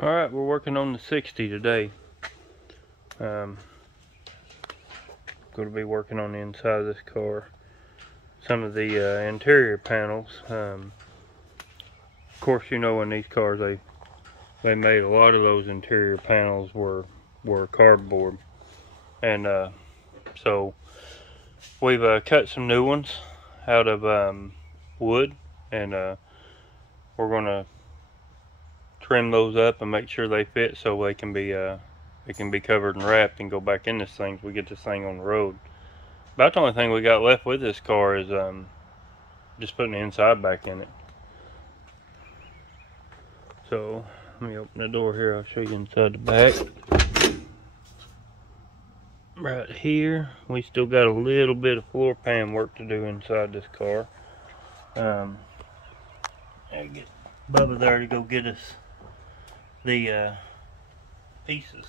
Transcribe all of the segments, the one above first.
Alright, we're working on the 60 today. Going to be working on the inside of this car. Some of the interior panels. Of course, you know, in these cars they made a lot of those interior panels were cardboard, and so we've cut some new ones out of wood, and we're gonna trim those up and make sure they fit so they can be covered and wrapped and go back in this thing so we get this thing on the road. About the only thing we got left with this car is just putting the inside back in it. So let me open the door here, I'll show you inside the back. Right here, we still got a little bit of floor pan work to do inside this car. I get Bubba there to go get us the pieces.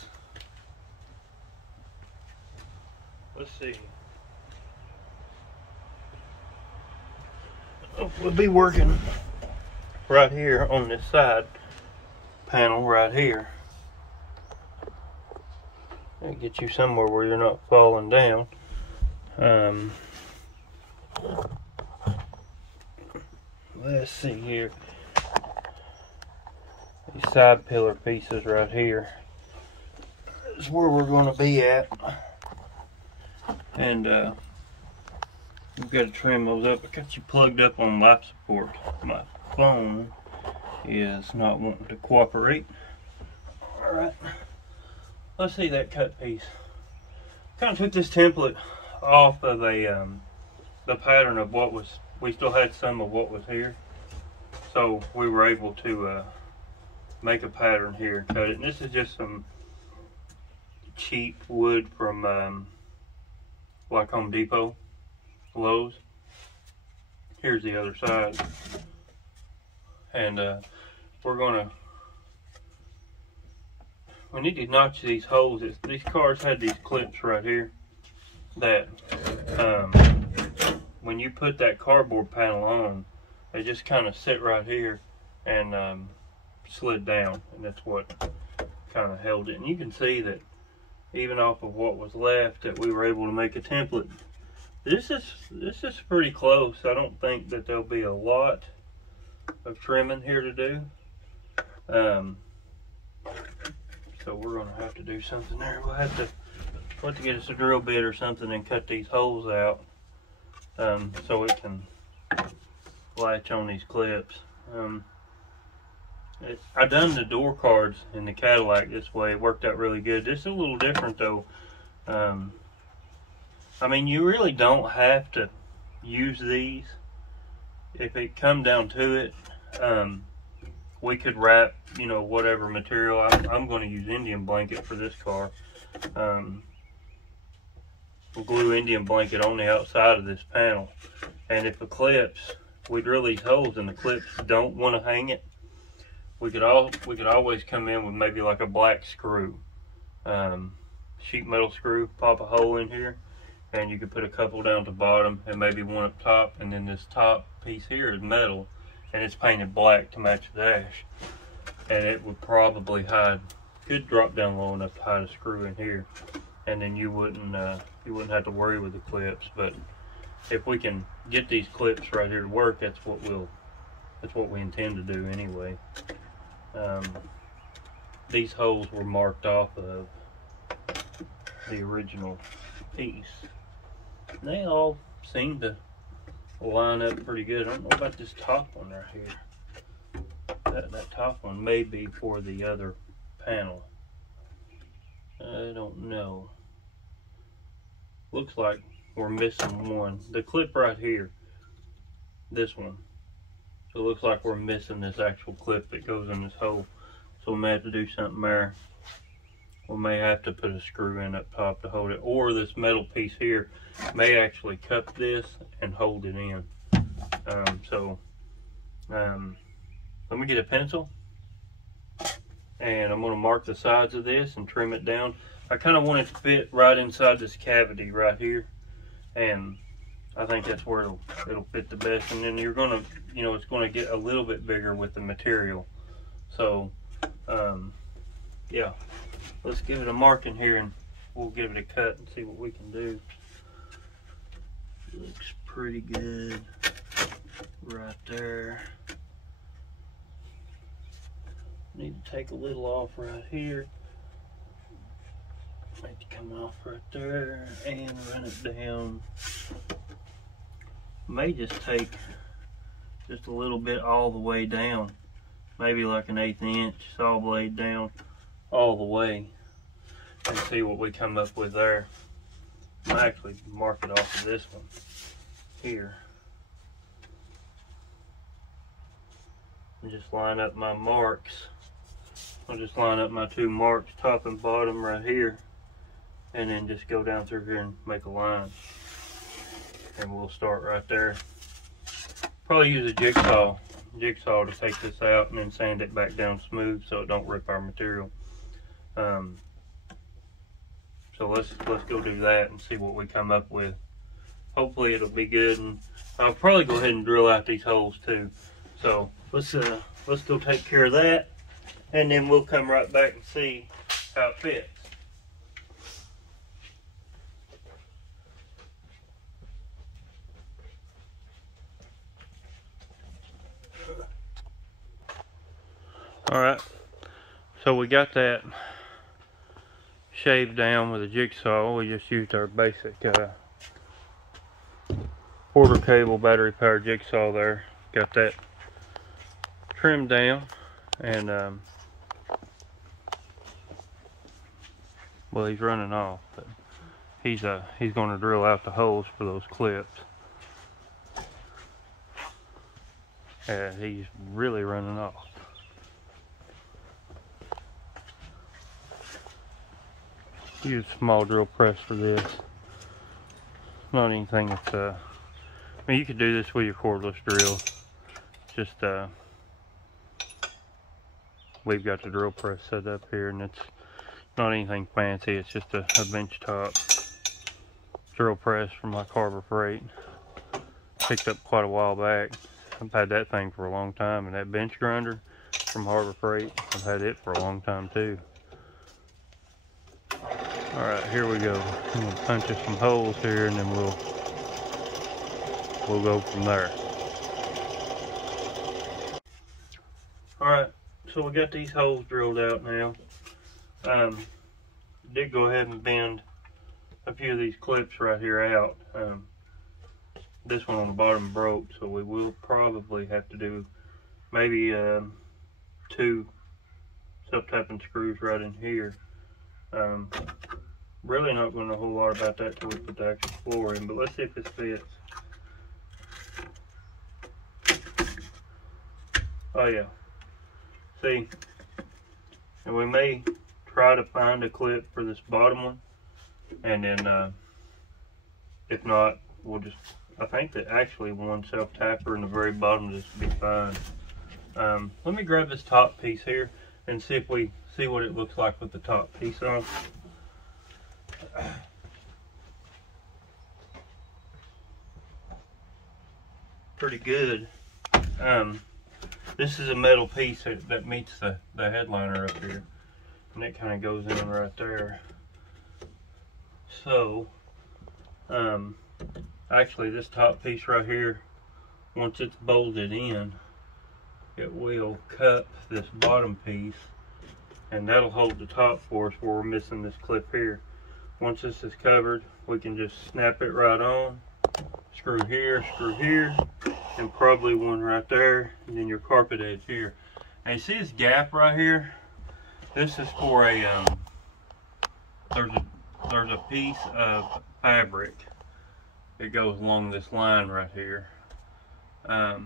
Let's see. We'll be working right here on this side panel right here. That'll get you somewhere where you're not falling down. Let's see here. These side pillar pieces right here is where we're going to be at, and we've got to trim those up. I got you plugged up on life support. My phone is not wanting to cooperate. All right, let's see that cut piece. Kind of took this template off of the pattern of what was. We still had some of what was here, so we were able to make a pattern here and cut it. And this is just some cheap wood from like Home Depot, Lowe's. Here's the other side, and we need to notch these holes. These cars had these clips right here that when you put that cardboard panel on, they just kind of sit right here and slid down, and that's what kind of held it. And you can see that even off of what was left that we were able to make a template. This is pretty close. I don't think that there'll be a lot of trimming here to do, so we're gonna have to do something there. We'll have to get us a drill bit or something and cut these holes out so it can latch on these clips. I done the door cards in the Cadillac this way. It worked out really good. This is a little different though. I mean, you really don't have to use these. If it come down to it, we could wrap, you know, whatever material. I'm going to use Indian blanket for this car. We'll glue Indian blanket on the outside of this panel, and if the clips, we drill these holes and the clips don't want to hang it, we could always come in with maybe like a black screw, sheet metal screw, pop a hole in here, and you could put a couple down to bottom and maybe one up top, and then this top piece here is metal and it's painted black to match the dash, and it would probably hide, could drop down low enough to hide a screw in here, and then you wouldn't have to worry with the clips. But if we can get these clips right here to work, that's what we intend to do anyway. These holes were marked off of the original piece. They all seem to line up pretty good. I don't know about this top one right here. That top one may be for the other panel. I don't know. Looks like we're missing one. The clip right here, this one. So it looks like we're missing this actual clip that goes in this hole. So we may have to do something there. We may have to put a screw in up top to hold it, or this metal piece here may actually cup this and hold it in. Let me get a pencil, and I'm going to mark the sides of this and trim it down. I kind of want it to fit right inside this cavity right here, and I think that's where it'll fit the best. And then you're going to, you know, it's going to get a little bit bigger with the material. So Yeah, let's give it a mark in here and we'll give it a cut and see what we can do. Looks pretty good right there. Need to take a little off right here. Need to come off right there and run it down. May just take just a little bit all the way down, maybe like an 1/8 inch saw blade down all the way, and see what we come up with there. I'm actually mark it off of this one here and just line up my marks. I'll just line up my 2 marks, top and bottom right here, and then just go down through here and make a line. And we'll start right there. Probably use a jigsaw to take this out and then sand it back down smooth so it don't rip our material. So let's go do that and see what we come up with. Hopefully it'll be good, and I'll probably go ahead and drill out these holes too. So let's go take care of that, and then we'll come right back and see how it fits. All right, so we got that shaved down with a jigsaw. We just used our basic quarter cable battery powered jigsaw there. Got that trimmed down, and well, he's running off, but he's going to drill out the holes for those clips. And he's really running off. Use a small drill press for this. Not anything that's I mean, you could do this with your cordless drill. Just we've got the drill press set up here, and it's not anything fancy. It's just a bench top drill press from my Harbor Freight. Picked up quite a while back. I've had that thing for a long time, and that bench grinder from Harbor Freight, I've had it for a long time too. All right, here we go. I'm gonna punch us some holes here, and then we'll go from there. All right, so we got these holes drilled out now. Did go ahead and bend a few of these clips right here out. This one on the bottom broke, so we will probably have to do maybe 2 self-tapping screws right in here. Really not going to know a whole lot about that till we put the actual floor in, but let's see if this fits. Oh yeah, see, and we may try to find a clip for this bottom one, and then if not, we'll just, I think that actually one self-tapper in the very bottom just be fine. Let me grab this top piece here and see if we see what it looks like with the top piece on. Pretty good. This is a metal piece that meets the headliner up here, and it kind of goes in right there. So actually this top piece right here, once it's bolted in, it will cup this bottom piece, and that'll hold the top for us where we're missing this clip here. Once this is covered, we can just snap it right on, screw here, and probably one right there, and then your carpet edge here. And you see this gap right here? This is for a there's a piece of fabric that goes along this line right here. I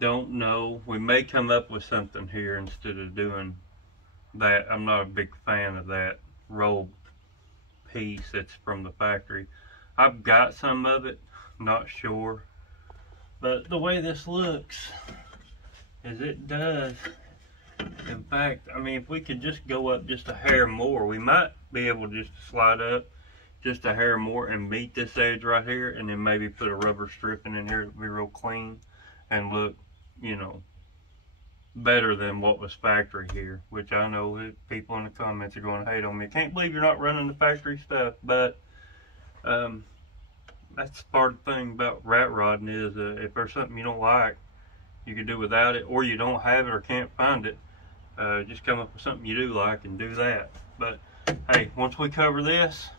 don't know, we may come up with something here instead of doing that. I'm not a big fan of that roll piece that's from the factory. I've got some of it, not sure, but the way this looks is it does. In fact, I mean, if we could just go up just a hair more, we might be able just to slide up just a hair more and meet this edge right here, and then maybe put a rubber stripping in here to be real clean and look, you know, better than what was factory here, which I know that people in the comments are going to hate on me. I can't believe you're not running the factory stuff, but that's part of the thing about rat rodding is if there's something you don't like, you can do without it, or you don't have it or can't find it. Just come up with something you do like and do that. But hey, once we cover this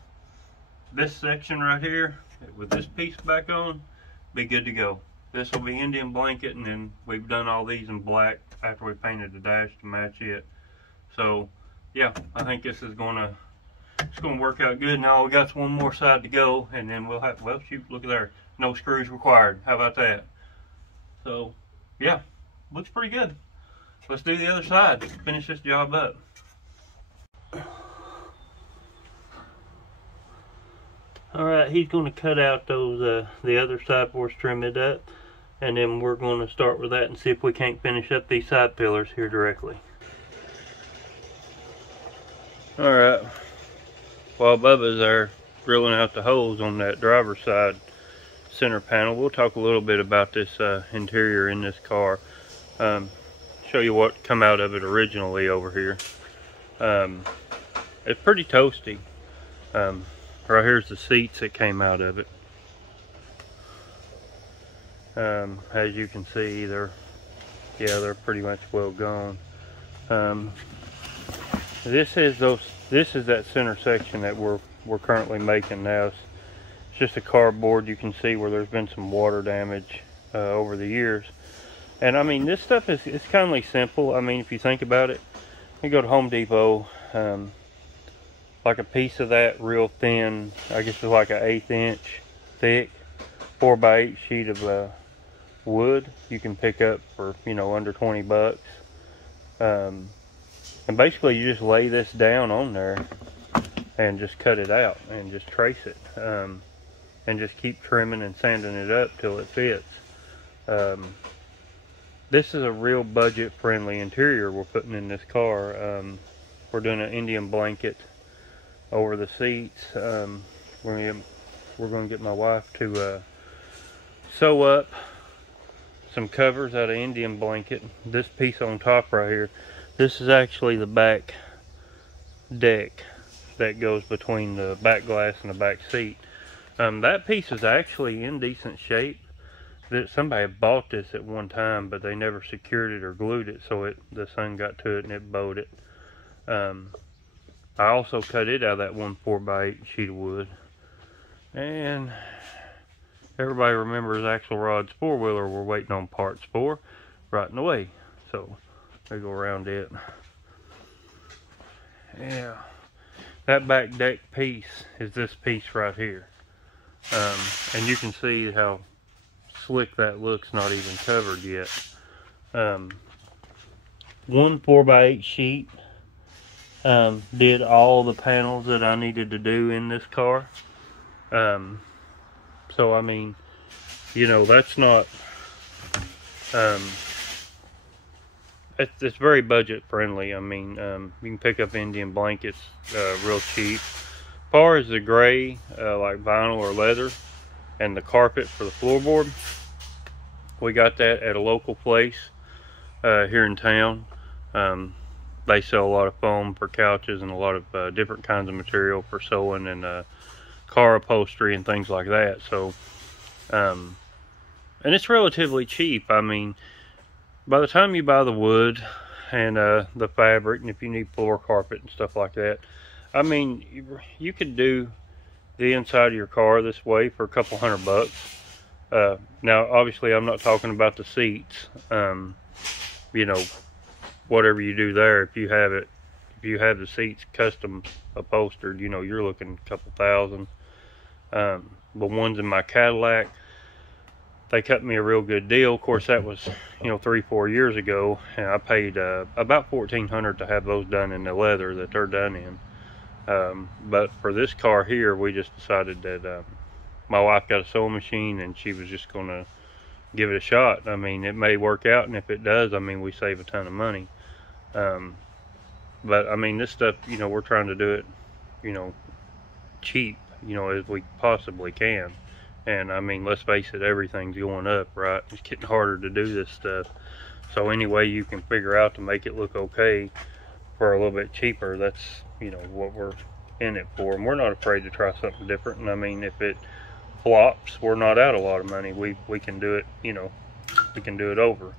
section right here with this piece back on, be good to go. This will be Indian blanket, and then we've done all these in black after we painted the dash to match it. So yeah, I think this is gonna work out good. Now we got one more side to go, and then we'll have, well shoot, look at there, no screws required. How about that? So yeah, looks pretty good. Let's do the other side, finish this job up. Alright, he's going to cut out those the other side for us, trim it up, and then we're going to start with that and see if we can't finish up these side pillars here directly. Alright, while Bubba's there drilling out the holes on that driver's side center panel, we'll talk a little bit about this interior in this car. Show you what come out of it originally over here. It's pretty toasty. Right here's the seats that came out of it. As you can see, they're pretty much well gone. This is that center section that we're currently making now. It's just a cardboard. You can see where there's been some water damage over the years. And I mean, this stuff it's kind of simple. I mean, if you think about it, you go to Home Depot, like a piece of that real thin, I guess it's like an 1/8 inch thick 4x8 sheet of wood you can pick up for, you know, under 20 bucks. And basically you just lay this down on there and just cut it out and just trace it, and just keep trimming and sanding it up till it fits. This is a real budget friendly interior we're putting in this car. We're doing an Indian blanket over the seats. We're going to get my wife to sew up some covers out of Indian blanket. This piece on top right here, this is actually the back deck that goes between the back glass and the back seat. That piece is actually in decent shape. Somebody bought this at one time, but they never secured it or glued it, so the sun got to it and it bowed it. I also cut it out of that one 4x8 sheet of wood. And everybody remembers Axelrod's four-wheeler we're waiting on parts for, right in the way. So we go around it. Yeah, that back deck piece is this piece right here. And you can see how slick that looks, not even covered yet. One 4x8 sheet did all the panels that I needed to do in this car. So I mean, you know, that's not it's very budget friendly. I mean, you can pick up Indian blankets real cheap. As far as the gray, like vinyl or leather, and the carpet for the floorboard, we got that at a local place here in town. They sell a lot of foam for couches and a lot of different kinds of material for sewing and car upholstery and things like that. So and it's relatively cheap. I mean, by the time you buy the wood and the fabric, and if you need floor carpet and stuff like that, I mean, you could do the inside of your car this way for a couple $100. Now obviously I'm not talking about the seats. You know, whatever you do there, if you have the seats custom upholstered, you know, you're looking a couple $1,000. The ones in my Cadillac, they cut me a real good deal. Of course, that was, you know, 3-4 years ago, and I paid about $1,400 to have those done in the leather that they're done in. But for this car here, we just decided that my wife got a sewing machine and she was just gonna give it a shot. I mean, it may work out, and if it does, I mean, we save a ton of money. But I mean, this stuff, you know, we're trying to do it, you know, cheap, you know, as we possibly can. And I mean, let's face it, everything's going up, right? It's getting harder to do this stuff. So any way you can figure out to make it look okay for a little bit cheaper, that's, you know, what we're in it for. And we're not afraid to try something different. And I mean, if it flops, we're not out a lot of money. We can do it, you know, we can do it over,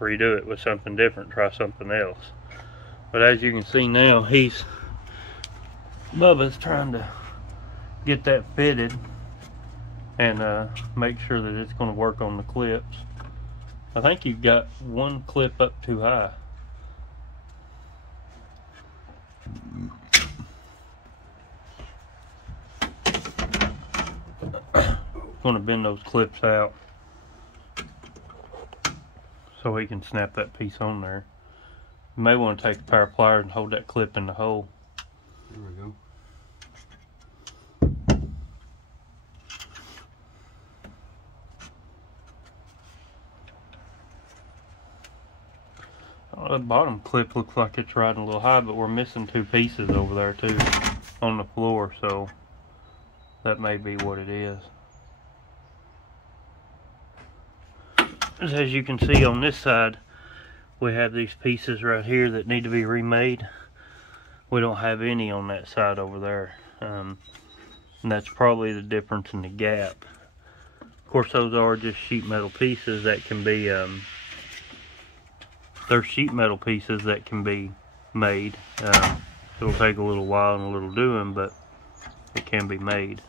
redo it with something different, try something else. But as you can see now, Bubba's trying to get that fitted and make sure that it's going to work on the clips. I think you've got one clip up too high. Going to bend those clips out so we can snap that piece on there. You may want to take a pair of pliers and hold that clip in the hole. There we go. The bottom clip looks like it's riding a little high, but we're missing two pieces over there too on the floor, so that may be what it is. As you can see on this side, we have these pieces right here that need to be remade. We don't have any on that side over there, and that's probably the difference in the gap. Of course, those are just sheet metal pieces that can be they're sheet metal pieces that can be made. It'll take a little while and a little doing, but it can be made.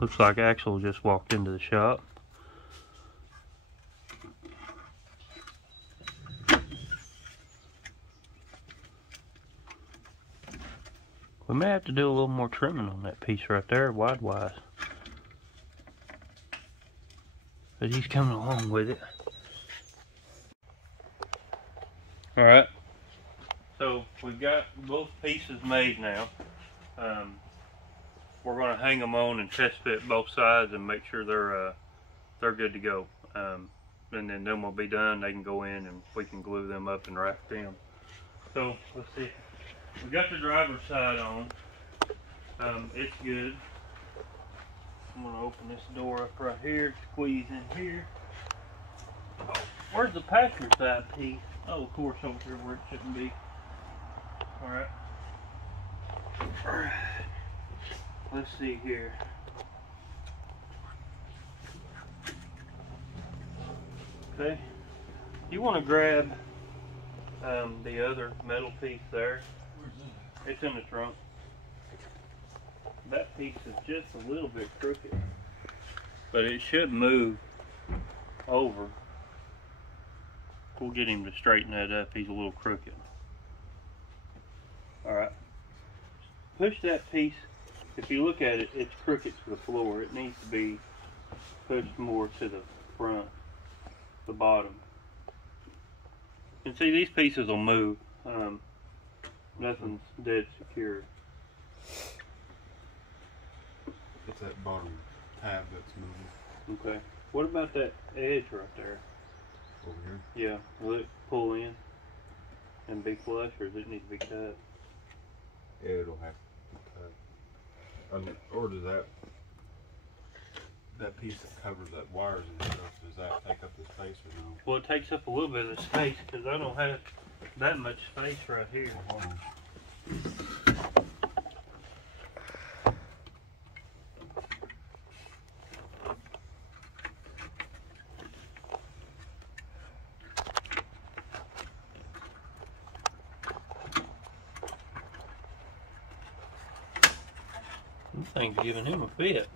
Looks like Axel just walked into the shop. We may have to do a little more trimming on that piece right there, wide-wise. But he's coming along with it. Alright, so we've got both pieces made now. We're going to hang them on and test fit both sides and make sure they're good to go. And then we'll be done. They can go in and we can glue them up and wrap them. So let's see. We got the driver's side on. It's good. I'm going to open this door up right here, squeeze in here. Oh, where's the passenger side piece? Oh, of course, over here where it shouldn't be. Alright. Let's see here. Okay. You want to grab the other metal piece there. It's in the trunk. That piece is just a little bit crooked, but it should move over. We'll get him to straighten that up. He's a little crooked. Alright. Push that piece. If you look at it, it's crooked to the floor. It needs to be pushed more to the front, the bottom. And see, these pieces will move. Nothing's dead secure. It's that bottom tab that's moving. Okay. What about that edge right there? Over here? Yeah. Will it pull in and be flush, or does it need to be cut? Yeah, it'll have to be cut. Or does that piece that covers that wires and stuff, does that take up the space or no? Well, it takes up a little bit of the space because I don't have that much space right here. Hold on. This thing's giving him a fit.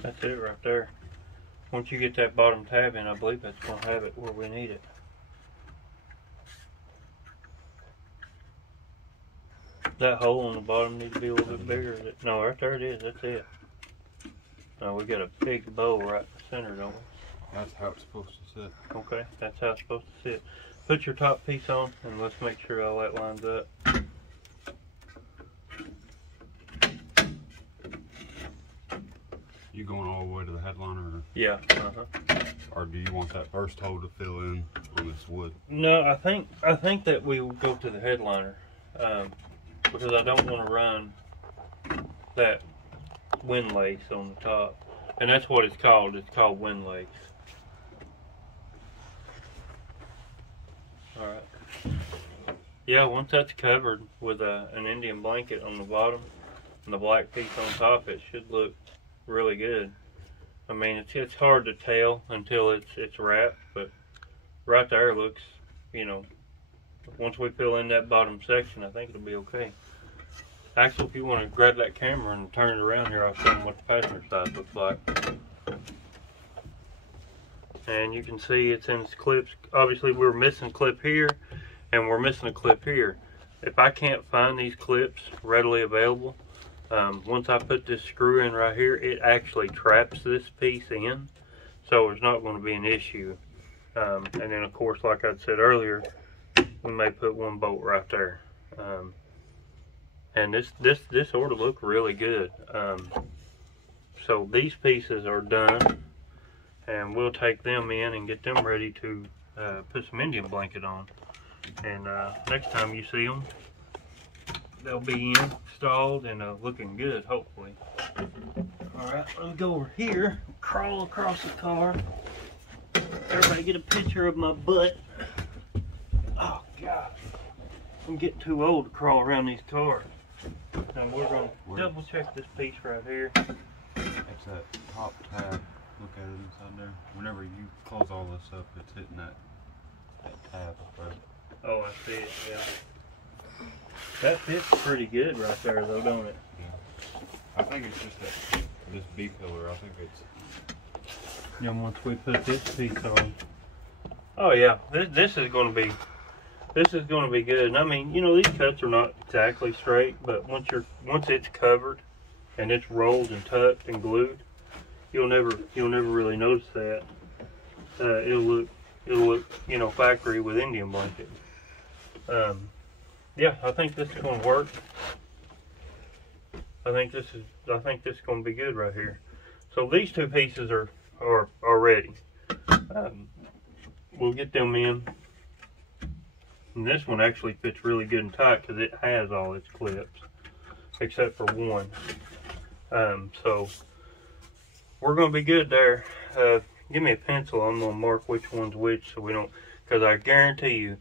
That's it right there. Once you get that bottom tab in, I believe that's going to have it where we need it. That hole on the bottom needs to be a little bit bigger. No, right there it is. That's it. No, we got a big bow right in the center, don't we? That's how it's supposed to sit. Okay, that's how it's supposed to sit. Put your top piece on and let's make sure all that lines up. You going all the way to the headliner? Or, Yeah. or do you want that first hole to fill in from this wood. No, I think that we will go to the headliner, because I don't want to run that wind lace on the top, and that's what it's called. It's called wind lace. All right. Yeah, once that's covered with an Indian blanket on the bottom and the black piece on top, it should look really good. I mean, it's hard to tell until it's wrapped, but right there looks, you know, once we fill in that bottom section, I think it'll be okay. Actually, if you want to grab that camera and turn it around here, I'll show them what the passenger side looks like. And you can see it's in its clips. Obviously, we're missing a clip here, and we're missing a clip here. If I can't find these clips readily available, once I put this screw in right here, it actually traps this piece in, so it's not going to be an issue. And then, of course, like I said earlier, we may put one bolt right there. And this ought to look really good. So these pieces are done, and we'll take them in and get them ready to put some Indian blanket on. And next time you see them, they'll be installed and looking good, hopefully. Alright, let me go over here, crawl across the car. Everybody get a picture of my butt. Oh God, I'm getting too old to crawl around these cars. Now we're going to double check this piece right here. It's that top tab. Look at it inside there. Whenever you close all this up, it's hitting that tab right. Oh, I see it, yeah. That fits pretty good right there though, don't it? Yeah. I think it's just that this B pillar. I think it's. And once we put this piece on, oh yeah, this is going to be good. And I mean, you know, these cuts are not exactly straight, but once it's covered and it's rolled and tucked and glued, you'll never really notice that. It'll look, you know, factory with Indian blanket. Yeah, I think this is going to work. I think this is going to be good right here. So these two pieces are ready. We'll get them in. And this one actually fits really good and tight because it has all its clips, except for one. So we're going to be good there. Give me a pencil. I'm going to mark which one's which so we don't, because I guarantee you,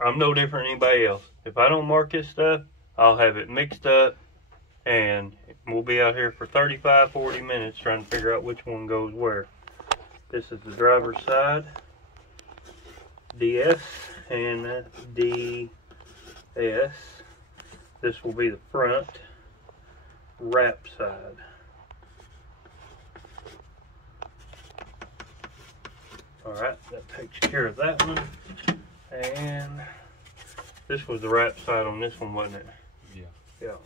I'm no different than anybody else. If I don't mark this stuff, I'll have it mixed up, and we'll be out here for 35-40 minutes trying to figure out which one goes where. This is the driver's side, DS and DS. This will be the front wrap side. Alright, that takes care of that one. And this was the wrap side on this one, wasn't it? Yeah. Yeah.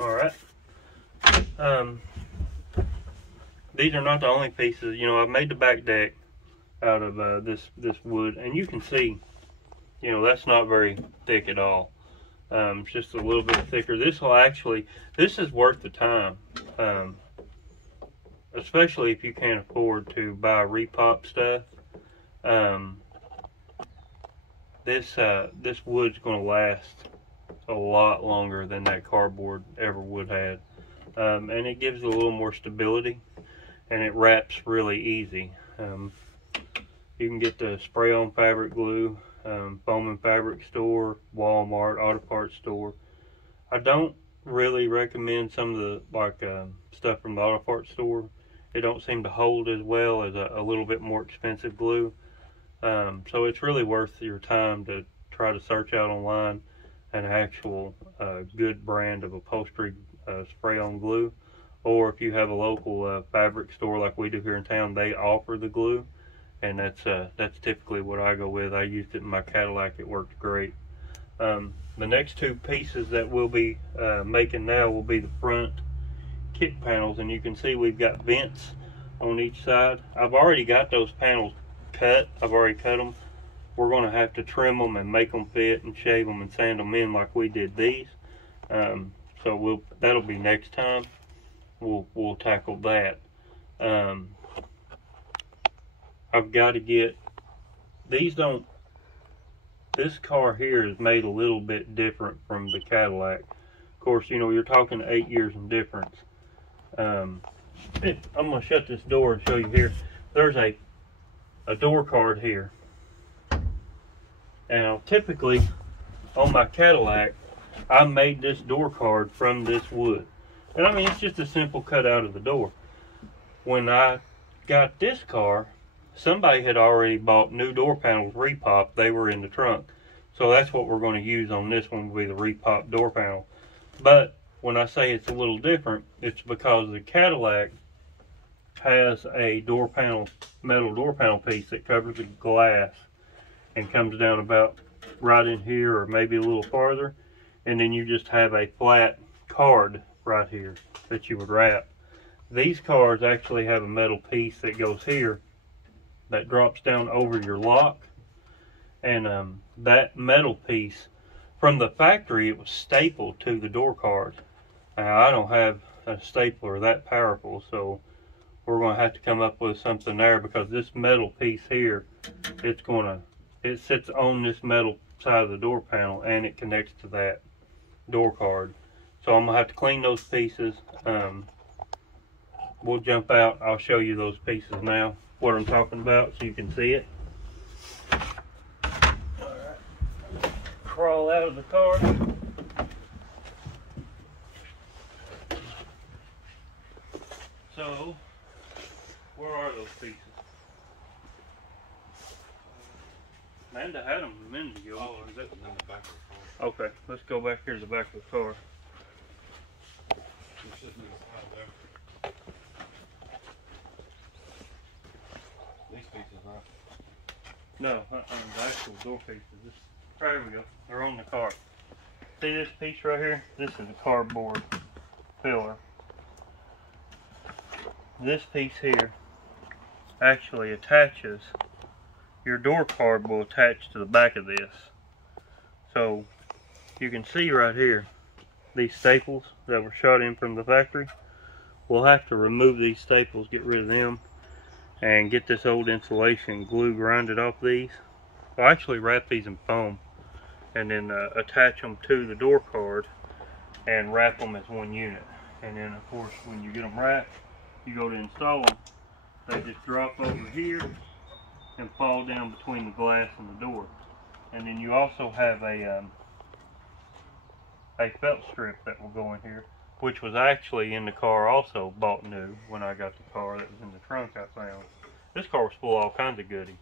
Alright. These are not the only pieces. You know, I've made the back deck out of this wood, and you can see, you know, that's not very thick at all. It's just a little bit thicker. This is worth the time, especially if you can't afford to buy repop stuff. This wood's going to last a lot longer than that cardboard ever would have, and it gives it a little more stability, and it wraps really easy. You can get the spray-on fabric glue. Foam and Fabric store, Walmart, auto parts store. I don't really recommend some of the stuff from the auto parts store. It don't seem to hold as well as a little bit more expensive glue. So it's really worth your time to try to search out online an actual good brand of upholstery spray-on glue. Or if you have a local fabric store like we do here in town, they offer the glue. And that's typically what I go with. I used it in my Cadillac. It worked great. The next two pieces that we'll be making now will be the front kick panels, and you can see we've got vents on each side. I've already got those panels cut. I've already cut them. we're going to have to trim them and make them fit and shave them and sand them in like we did these. So that'll be next time. We'll tackle that. I've got to get these. This car here is made a little bit different from the Cadillac. Of course, you know, you're talking 8 years in difference. I'm going to shut this door and show you here. There's a door card here. Now, typically on my Cadillac, I made this door card from this wood. And I mean, it's just a simple cutout of the door. When I got this car, somebody had already bought new door panels repop. They were in the trunk. So that's what we're going to use on this one, will be the repop door panel. But when I say it's a little different, it's because the Cadillac has a door panel, metal door panel piece that covers the glass and comes down about right in here or maybe a little farther. And then you just have a flat card right here that you would wrap. These cards actually have a metal piece that goes here that drops down over your lock. And that metal piece, from the factory, it was stapled to the door card. Now, I don't have a stapler that powerful, so we're going to have to come up with something there, because this metal piece here, it sits on this metal side of the door panel and it connects to that door card. So I'm going to have to clean those pieces. We'll jump out. I'll show you those pieces now, what I'm talking about, so you can see it. Alright. Crawl out of the car. So, where are those pieces? Amanda had them a minute ago. Oh, is that in the back of the car? Okay, let's go back here to the back of the car. They're sitting inside there. These pieces, right? No, the actual door pieces. There we go. They're on the car. See this piece right here? This is a cardboard filler. This piece here actually attaches. Your door card will attach to the back of this. So you can see right here these staples that were shot in from the factory. We'll have to remove these staples, get rid of them, and get this old insulation glue grinded off these. I'll actually wrap these in foam and then attach them to the door card and wrap them as one unit. And then of course when you get them wrapped, you go to install them, they just drop over here and fall down between the glass and the door. And then you also have a felt strip that will go in here, which was actually in the car also, bought new when I got the car. That was in the trunk I found. This car was full of all kinds of goodies.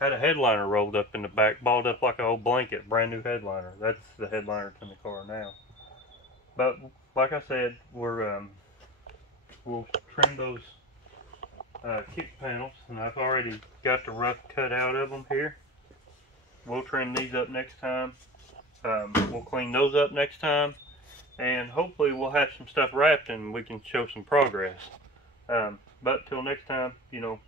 Had a headliner rolled up in the back, balled up like an old blanket, brand new headliner. That's the headliner in the car now. But like I said, we'll trim those kick panels, and I've already got the rough cut out of them here. We'll trim these up next time. We'll clean those up next time, and hopefully we'll have some stuff wrapped and we can show some progress. But till next time, you know,